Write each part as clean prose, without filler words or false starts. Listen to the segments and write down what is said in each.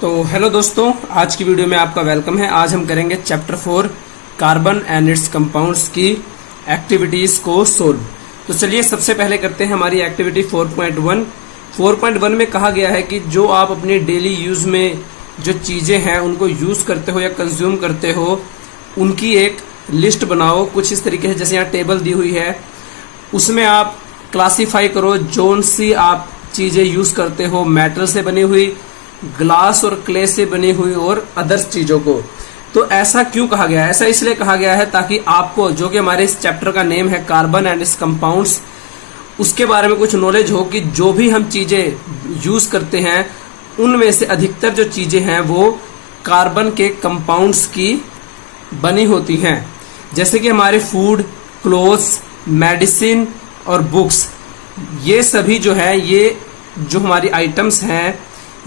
तो हेलो दोस्तों, आज की वीडियो में आपका वेलकम है। आज हम करेंगे chapter 4 carbon and it's compounds की एक्टिविटीज को सोल्व। तो चलिए सबसे पहले करते हैं हमारी एक्टिविटी 4.1। 4.1 में कहा गया है कि जो आप अपने डेली यूज में जो चीजें हैं उनको यूज करते हो या कंज्यूम करते हो उनकी एक लिस्ट बनाओ। कुछ इस तरीके से, जैसे यहाँ टेबल दी हुई है, उसमें आप क्लासीफाई करो जोन सी आप चीजें यूज करते हो, मेटल से बनी हुई, ग्लास और क्ले से बनी हुई और अदर्स चीजों को। तो ऐसा क्यों कहा गया है? ऐसा इसलिए कहा गया है ताकि आपको, जो कि हमारे इस चैप्टर का नेम है कार्बन एंड इट्स कंपाउंड्स, उसके बारे में कुछ नॉलेज हो कि जो भी हम चीजें यूज करते हैं उनमें से अधिकतर जो चीजें हैं वो कार्बन के कंपाउंड्स की बनी होती हैं। जैसे कि हमारे फूड, क्लोथ्स, मेडिसिन और बुक्स, ये सभी जो है, ये जो हमारी आइटम्स हैं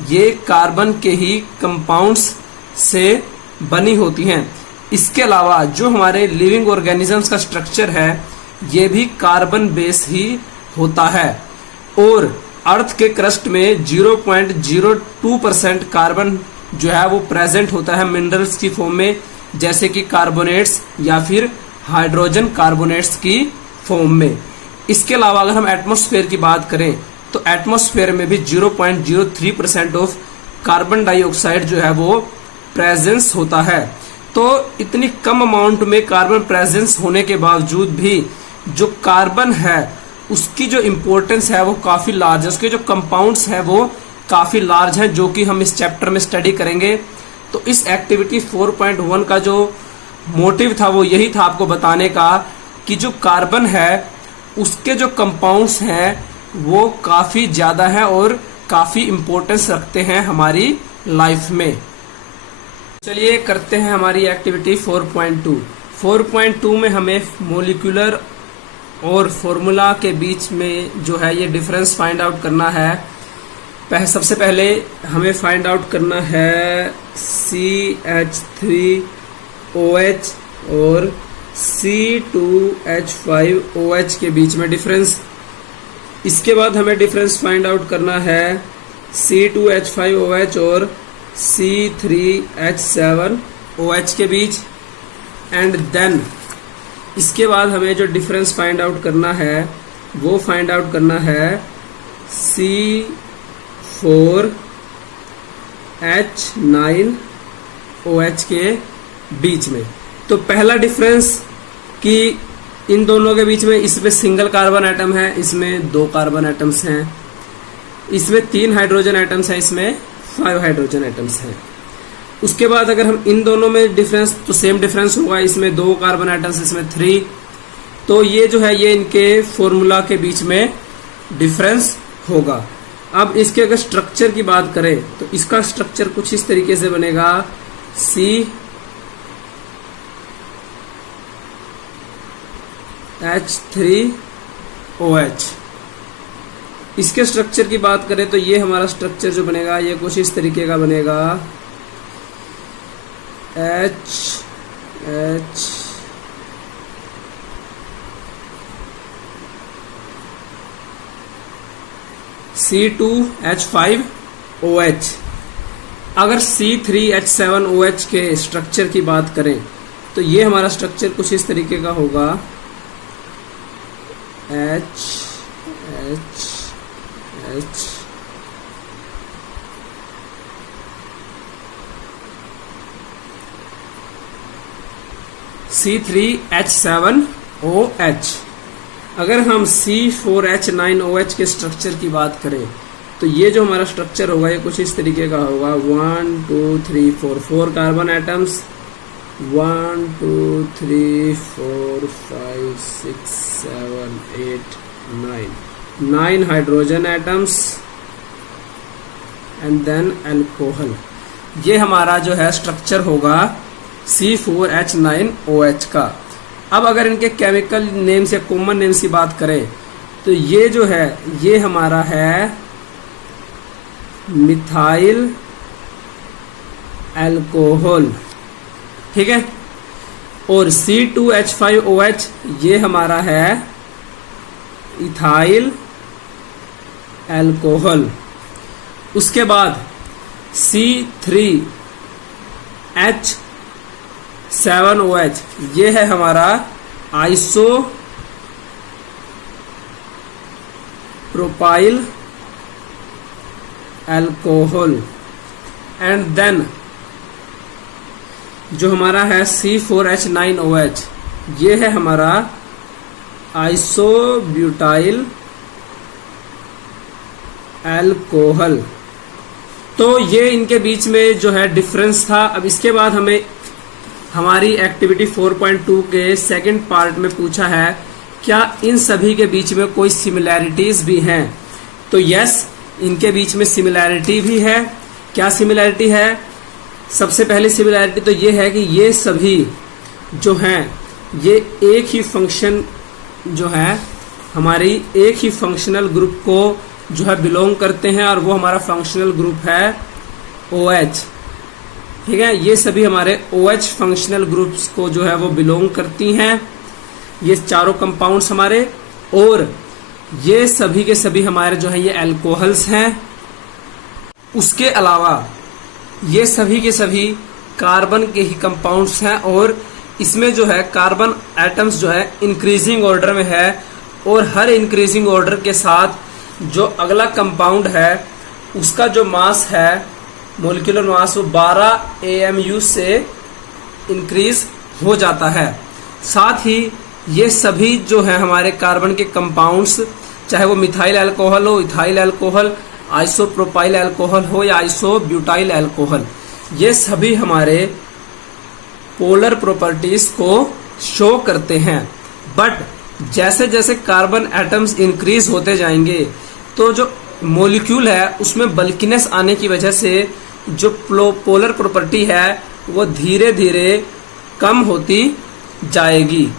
ये कार्बन के ही कंपाउंड्स से बनी होती हैं। इसके अलावा जो हमारे लिविंग ऑर्गेनिजम्स का स्ट्रक्चर है ये भी कार्बन बेस ही होता है। और अर्थ के क्रस्ट में 0.02% कार्बन जो है वो प्रेजेंट होता है मिनरल्स की फॉर्म में, जैसे कि कार्बोनेट्स या फिर हाइड्रोजन कार्बोनेट्स की फॉर्म में। इसके अलावा अगर हम एटमॉस्फेयर की बात करें तो एटमॉस्फेयर में भी 0.03% ऑफ कार्बन डाइऑक्साइड जो है वो प्रेजेंस होता है। तो इतनी कम अमाउंट में कार्बन प्रेजेंस होने के बावजूद भी जो कार्बन है उसकी जो इम्पोर्टेंस है वो काफी लार्ज है, उसके जो कंपाउंड्स है वो काफी लार्ज है, जो कि हम इस चैप्टर में स्टडी करेंगे। तो इस एक्टिविटी 4.1 का जो मोटिव था वो यही था, आपको बताने का कि जो कार्बन है उसके जो कंपाउंड्स हैं वो काफी ज्यादा है और काफी इंपॉर्टेंस रखते हैं हमारी लाइफ में। चलिए करते हैं हमारी एक्टिविटी 4.2। 4.2 में हमें मोलिकुलर और फॉर्मूला के बीच में जो है ये डिफरेंस फाइंड आउट करना है। सबसे पहले हमें फाइंड आउट करना है CH3OH और C2H5OH के बीच में डिफरेंस। इसके बाद हमें डिफरेंस फाइंड आउट करना है C2H5OH और C3H7OH के बीच। एंड देन इसके बाद हमें जो डिफरेंस फाइंड आउट करना है वो फाइंड आउट करना है C4H9OH के बीच में। तो पहला डिफरेंस कि इन दोनों के बीच में, इसमें सिंगल कार्बन एटम है, इसमें 2 कार्बन एटम्स हैं, इसमें 3 हाइड्रोजन एटम्स हैं, इसमें 5 हाइड्रोजन एटम्स हैं। उसके बाद अगर हम इन दोनों में डिफरेंस, तो सेम डिफरेंस होगा, इसमें 2 कार्बन एटम्स, इसमें 3। तो ये जो है ये इनके फॉर्मूला के बीच में डिफरेंस होगा। अब इसके अगर स्ट्रक्चर की बात करें तो इसका स्ट्रक्चर कुछ इस तरीके से बनेगा, CH3OH। इसके स्ट्रक्चर की बात करें तो ये हमारा स्ट्रक्चर जो बनेगा ये कुछ इस तरीके का बनेगा, C2H5OH। अगर C3H7OH के स्ट्रक्चर की बात करें तो ये हमारा स्ट्रक्चर कुछ इस तरीके का होगा, H C3H7OH। अगर हम C4H9OH के स्ट्रक्चर की बात करें तो ये जो हमारा स्ट्रक्चर होगा ये कुछ इस तरीके का होगा, 1 2 3 4 carbon atoms, 1 2 3 4 5 6 7 8 9 hydrogen atoms and then alcohol. ये हमारा जो है स्ट्रक्चर होगा C4H9OH का। अब अगर इनके केमिकल नेम्स या कॉमन नेम्स की बात करें तो ये जो है ये हमारा है मिथाइल अल्कोहल, ठीक है। और C2H5OH ये हमारा है इथाइल अल्कोहल। उसके बाद C3H7OH, ये है हमारा isopropyl alcohol. And then जो हमारा है C4H9OH, ये है हमारा आइसोब्यूटाइल अल्कोहल। तो ये इनके बीच में जो है डिफरेंस था। अब इसके बाद हमें हमारी एक्टिविटी 4.2 के सेकंड पार्ट में पूछा है क्या इन सभी के बीच में कोई सिमिलैरिटीज भी हैं। तो यस, इनके बीच में सिमिलैरिटी भी है। क्या सिमिलैरिटी है? सबसे पहली सिमिलैरिटी तो ये है कि ये सभी जो हैं ये एक ही फंक्शन जो है हमारी एक ही फंक्शनल ग्रुप को जो है बिलोंग करते हैं, और वो हमारा फंक्शनल ग्रुप है OH। ठीक है, ये सभी हमारे OH फंक्शनल ग्रुप्स को जो है वो बिलोंग करती हैं, ये चारों कंपाउंड्स हमारे। और ये सभी के सभी हमारे जो है ये अल्कोहल्स हैं। उसके अलावा ये सभी के सभी कार्बन के ही कंपाउंड्स हैं, और इसमें जो है कार्बन एटम्स जो है इंक्रीजिंग ऑर्डर में है, और हर इंक्रीजिंग ऑर्डर के साथ जो अगला कंपाउंड है उसका जो मास है, मोलिकुलर मास, वो 12 AMU से इंक्रीज हो जाता है। साथ ही ये सभी जो है हमारे कार्बन के कंपाउंड्स, चाहे वो मिथाइल अल्कोहल हो, इथाइल अल्कोहल, आइसोप्रोपाइल अल्कोहल हो या आइसोब्यूटाइल अल्कोहल, ये सभी हमारे पोलर प्रॉपर्टीज को शो करते हैं। बट जैसे जैसे कार्बन एटम्स इंक्रीज होते जाएंगे तो जो मॉलिक्यूल है उसमें बल्कीनेस आने की वजह से जो पोलर प्रॉपर्टी है वो धीरे धीरे कम होती जाएगी।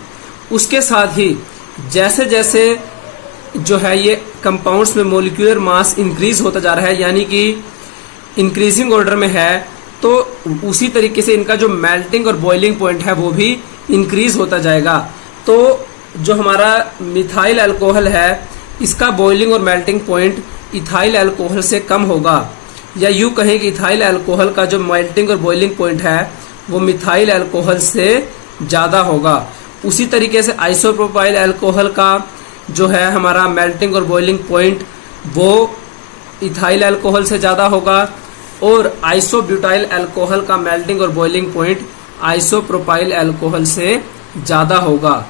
उसके साथ ही जैसे जैसे जो है ये कंपाउंड्स में मॉलिक्यूलर मास इंक्रीज होता जा रहा है, यानी कि इंक्रीजिंग ऑर्डर में है, तो उसी तरीके से इनका जो मेल्टिंग और बॉइलिंग पॉइंट है वो भी इंक्रीज होता जाएगा। तो जो हमारा मिथाइल अल्कोहल है इसका बॉइलिंग और मेल्टिंग पॉइंट इथाइल अल्कोहल से कम होगा, या यूं कहें कि इथाइल अल्कोहल का जो मेल्टिंग और बॉइलिंग पॉइंट है वो मिथाइल अल्कोहल से ज्यादा होगा। उसी तरीके से आइसोप्रोपाइल अल्कोहल का जो है हमारा मेल्टिंग और बॉइलिंग पॉइंट वो इथाइल अल्कोहल से ज्यादा होगा, और आइसोब्यूटाइल अल्कोहल का मेल्टिंग और बॉइलिंग पॉइंट आइसोप्रोपाइल अल्कोहल से ज्यादा होगा।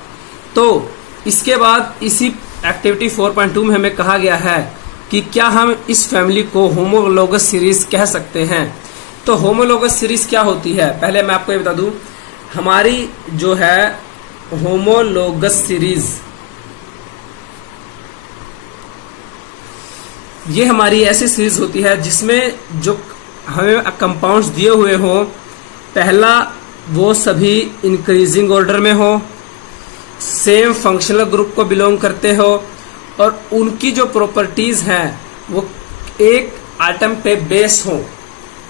तो इसके बाद इसी एक्टिविटी 4.2 में हमें कहा गया है कि क्या हम इस फैमिली को होमोलोगस सीरीज कह सकते हैं। तो होमोलोगस सीरीज क्या होती है, पहले मैं आपको ये बता दूं। हमारी जो है होमोलोगस सीरीज, ये हमारी ऐसी सीरीज होती है जिसमें जो हमें कंपाउंड्स दिए हुए हो, पहला वो सभी इंक्रीजिंग ऑर्डर में हो, सेम फंक्शनल ग्रुप को बिलोंग करते हो, और उनकी जो प्रॉपर्टीज हैं वो एक आइटम पे बेस हो।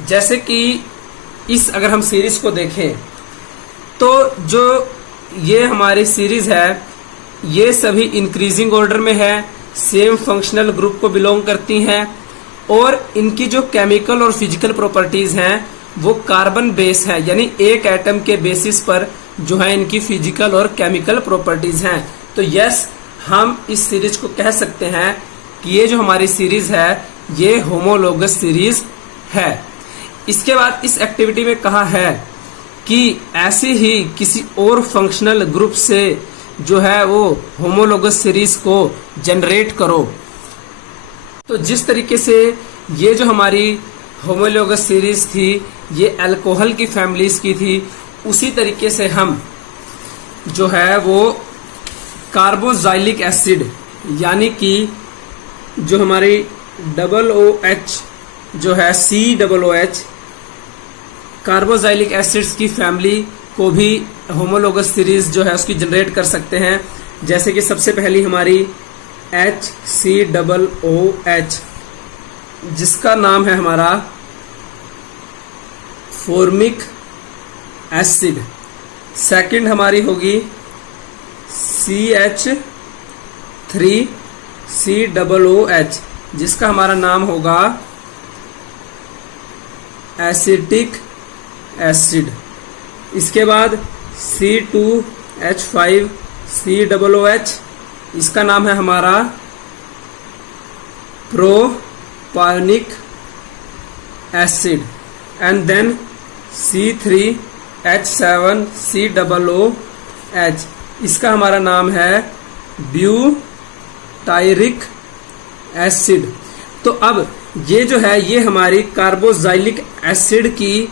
जैसे कि इस अगर हम सीरीज को देखें तो जो ये हमारी सीरीज है ये सभी इंक्रीजिंग ऑर्डर में है, सेम फंक्शनल ग्रुप को बिलोंग करती हैं, और इनकी जो केमिकल और फिजिकल प्रॉपर्टीज हैं वो कार्बन बेस है, यानी एक एटम के बेसिस पर जो है इनकी फिजिकल और केमिकल प्रॉपर्टीज हैं। तो यस, हम इस सीरीज को कह सकते हैं कि ये जो हमारी सीरीज है ये होमोलोगस सीरीज है। इसके बाद इस एक्टिविटी में कहा है कि ऐसी ही किसी और फंक्शनल ग्रुप से जो है वो होमोलोगस सीरीज को जनरेट करो। तो जिस तरीके से ये जो हमारी होमोलोगस सीरीज थी ये अल्कोहल की फैमिलीज की थी, उसी तरीके से हम जो है वो कार्बोक्सिलिक एसिड यानी कि जो हमारी OOH जो है COOH कार्बोक्सिलिक एसिड्स की फैमिली को भी होमोलोगस सीरीज जो है उसकी जनरेट कर सकते हैं। जैसे कि सबसे पहली हमारी HCOOH जिसका नाम है हमारा फॉर्मिक एसिड। सेकंड हमारी होगी CH3COOH जिसका हमारा नाम होगा एसिटिक एसिड। इसके बाद C2H5COOH, इसका नाम है हमारा प्रोपायोनिक एसिड। एंड देन C3H7COOH, इसका हमारा नाम है ब्यूटायरिक एसिड। तो अब ये जो है ये हमारी कार्बोक्सिलिक एसिड की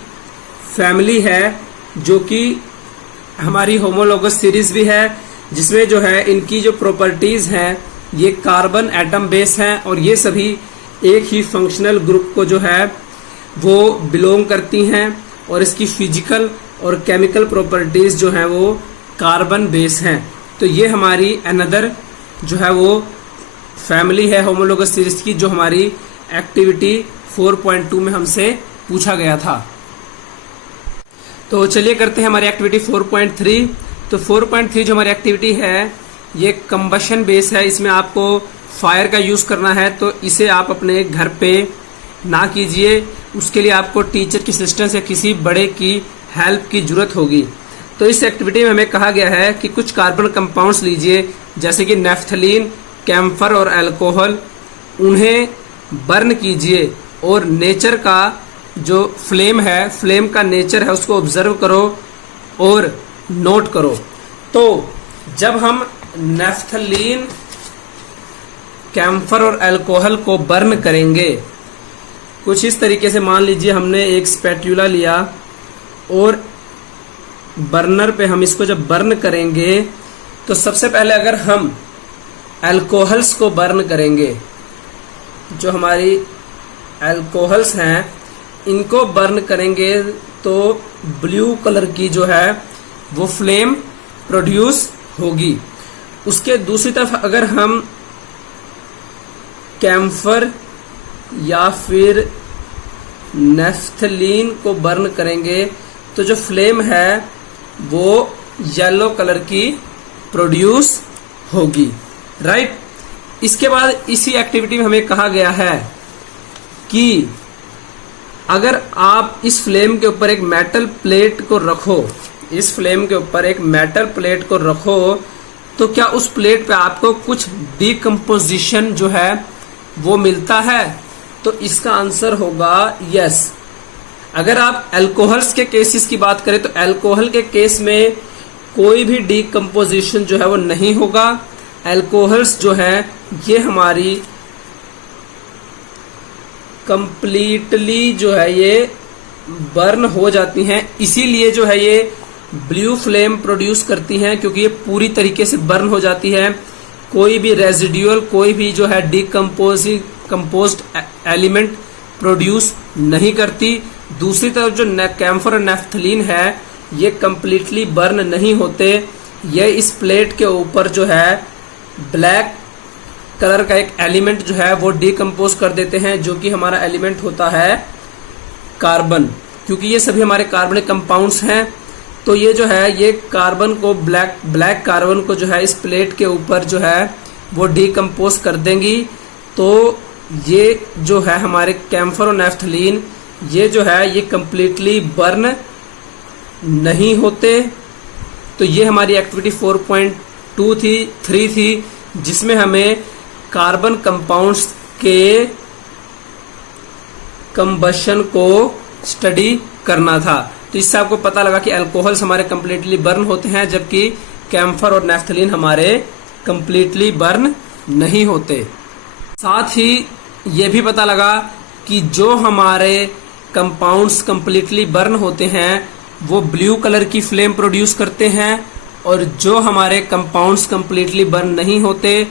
फैमिली है, जो कि हमारी होमोलोगस सीरीज भी है, जिसमें जो है इनकी जो प्रॉपर्टीज हैं ये कार्बन एटम बेस हैं और ये सभी एक ही फंक्शनल ग्रुप को जो है वो बिलोंग करती हैं और इसकी फिजिकल और केमिकल प्रॉपर्टीज जो हैं वो कार्बन बेस हैं। तो ये हमारी अनदर जो है वो फैमिली है होमोलोगस सीरीज की, जो हमारी एक्टिविटी 4.2 में हमसे पूछा गया था। तो चलिए करते हैं हमारी एक्टिविटी 4.3। तो 4.3 जो हमारी एक्टिविटी है ये कंबशन बेस है, इसमें आपको फायर का यूज करना है। तो इसे आप अपने घर पे ना कीजिए, उसके लिए आपको टीचर की असिस्टेंस या किसी बड़े की हेल्प की जरूरत होगी। तो इस एक्टिविटी में हमें कहा गया है कि कुछ कार्बन कंपाउंड्स लीजिए, जैसे कि नेफ्थलीन, कैम्फर और अल्कोहल, उन्हें बर्न कीजिए और नेचर का जो फ्लेम है, फ्लेम का नेचर है, उसको ऑब्जर्व करो और नोट करो। तो जब हम नेफ्थलीन, कैम्फर और अल्कोहल को बर्न करेंगे, कुछ इस तरीके से मान लीजिए हमने एक स्पैटुला लिया और बर्नर पे हम इसको जब बर्न करेंगे तो सबसे पहले अगर हम अल्कोहल्स को बर्न करेंगे, जो हमारी अल्कोहल्स हैं इनको बर्न करेंगे तो ब्लू कलर की जो है वो फ्लेम प्रोड्यूस होगी। उसके दूसरी तरफ अगर हम कैम्फर या फिर नेफ्थलीन को बर्न करेंगे तो जो फ्लेम है वो येलो कलर की प्रोड्यूस होगी, राइट। इसके बाद इसी एक्टिविटी में हमें कहा गया है कि अगर आप इस फ्लेम के ऊपर एक मेटल प्लेट को रखो, इस फ्लेम के ऊपर एक मेटल प्लेट को रखो, तो क्या उस प्लेट पे आपको कुछ डिकम्पोजिशन जो है वो मिलता है? तो इसका आंसर होगा यस। अगर आप अल्कोहल्स के केसेस की बात करें तो अल्कोहल के केस में कोई भी डिकम्पोजिशन जो है वो नहीं होगा। अल्कोहल्स जो है ये हमारी कंप्लीटली जो है ये बर्न हो जाती हैं, इसीलिए जो है ये ब्लू फ्लेम प्रोड्यूस करती हैं, क्योंकि ये पूरी तरीके से बर्न हो जाती है। कोई भी रेजिडुअल, कोई भी जो है कंपोज्ड एलिमेंट प्रोड्यूस नहीं करती। दूसरी तरफ जो कैम्फर और नेफ्थलीन है ये कंप्लीटली बर्न नहीं होते, ये इस प्लेट के ऊपर जो है ब्लैक कलर का एक एलिमेंट जो है वो डिकम्पोज कर देते हैं, जो कि हमारा एलिमेंट होता है कार्बन। क्योंकि ये सभी हमारे कार्बनिक कंपाउंड्स हैं, तो ये जो है ये कार्बन को ब्लैक कार्बन को जो है इस प्लेट के ऊपर जो है वो डिकम्पोज कर देंगी। तो ये जो है हमारे कैम्फर और नेफ्थलीन ये जो है ये कंप्लीटली बर्न नहीं होते। तो ये हमारी एक्टिविटी 4.3 थी, जिसमें हमें कार्बन कंपाउंड्स के कंबशन को स्टडी करना था। तो इससे आपको पता लगा कि अल्कोहल्स हमारे कंप्लीटली बर्न होते हैं, जबकि कैम्फर और नेफ्थलीन हमारे कंप्लीटली बर्न नहीं होते। साथ ही ये भी पता लगा कि जो हमारे कंपाउंड्स कंप्लीटली बर्न होते हैं वो ब्लू कलर की फ्लेम प्रोड्यूस करते हैं, और जो हमारे कंपाउंड्स कंप्लीटली बर्न नहीं होते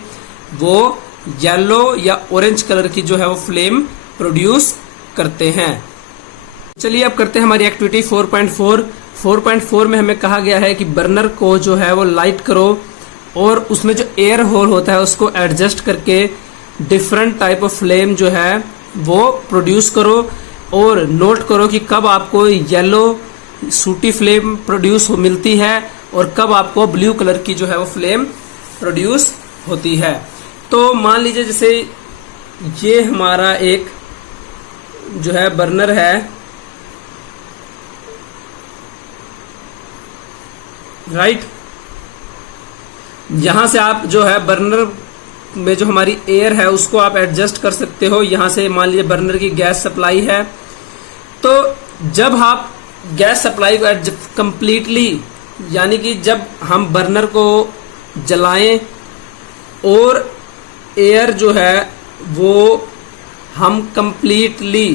वो येलो या ऑरेंज कलर की जो है वो फ्लेम प्रोड्यूस करते हैं। चलिए अब करते हैं हमारी एक्टिविटी 4.4। 4.4 में हमें कहा गया है कि बर्नर को जो है वो लाइट करो और उसमें जो एयर होल होता है उसको एडजस्ट करके डिफरेंट टाइप ऑफ फ्लेम जो है वो प्रोड्यूस करो, और नोट करो कि कब आपको येलो सूटी फ्लेम प्रोड्यूस मिलती है और कब आपको ब्लू कलर की जो है वो फ्लेम प्रोड्यूस होती है। तो मान लीजिए जैसे ये हमारा एक जो है बर्नर है राइट। यहां से आप जो है बर्नर में जो हमारी एयर है उसको आप एडजस्ट कर सकते हो। यहां से मान लीजिए बर्नर की गैस सप्लाई है, तो जब आप गैस सप्लाई को कंप्लीटली, यानी कि जब हम बर्नर को जलाएं और एयर जो है वो हम कंप्लीटली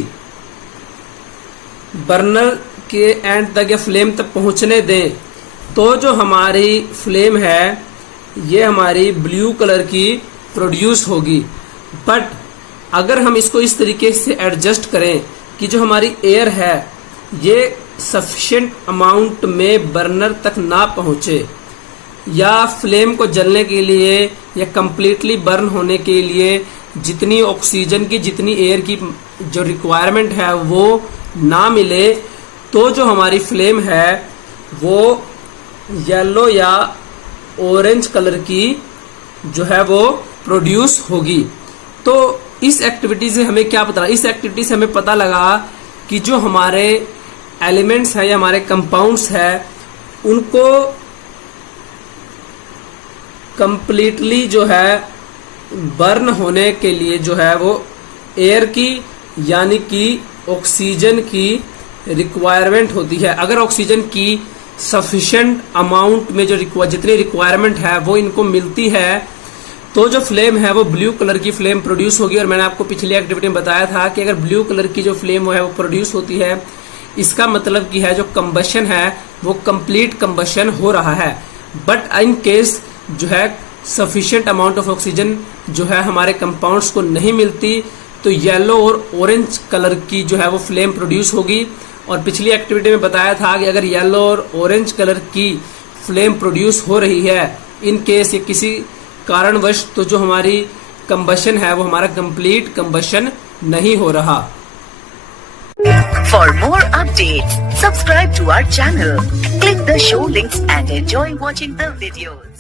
बर्नर के एंड तक या फ्लेम तक पहुंचने दें, तो जो हमारी फ्लेम है ये हमारी ब्लू कलर की प्रोड्यूस होगी। बट अगर हम इसको इस तरीके से एडजस्ट करें कि जो हमारी एयर है ये सफिशिएंट अमाउंट में बर्नर तक ना पहुंचे, या फ्लेम को जलने के लिए या कंप्लीटली बर्न होने के लिए जितनी ऑक्सीजन की, जितनी एयर की जो रिक्वायरमेंट है वो ना मिले, तो जो हमारी फ्लेम है वो येलो या ऑरेंज कलर की जो है वो प्रोड्यूस होगी। तो इस एक्टिविटी से हमें क्या पता लगा? इस एक्टिविटी से हमें पता लगा कि जो हमारे एलिमेंट्स है या हमारे कंपाउंड्स है उनको कंप्लीटली जो है बर्न होने के लिए जो है वो एयर की यानी कि ऑक्सीजन की रिक्वायरमेंट होती है। अगर ऑक्सीजन की सफिशिएंट अमाउंट में जो जितनी रिक्वायरमेंट है वो इनको मिलती है, तो जो फ्लेम है वो ब्लू कलर की फ्लेम प्रोड्यूस होगी। और मैंने आपको पिछली एक्टिविटी में बताया था कि अगर ब्लू कलर की जो फ्लेम है वो प्रोड्यूस होती है, इसका मतलब कि है जो कंबशन है वो कंप्लीट कंबशन हो रहा है। बट इन केस जो है सफिशिएंट अमाउंट ऑफ ऑक्सीजन जो है हमारे कंपाउंड्स को नहीं मिलती, तो येलो और ऑरेंज कलर की जो है वो फ्लेम प्रोड्यूस होगी। और पिछली एक्टिविटी में बताया था कि अगर येलो और ऑरेंज कलर की फ्लेम प्रोड्यूस हो रही है इन केस या किसी कारणवश, तो जो हमारी कंबशन है वो हमारा कंप्लीट कंबशन नहीं हो रहा। For more updates, subscribe to our channel, click the show links and enjoy watching the videos.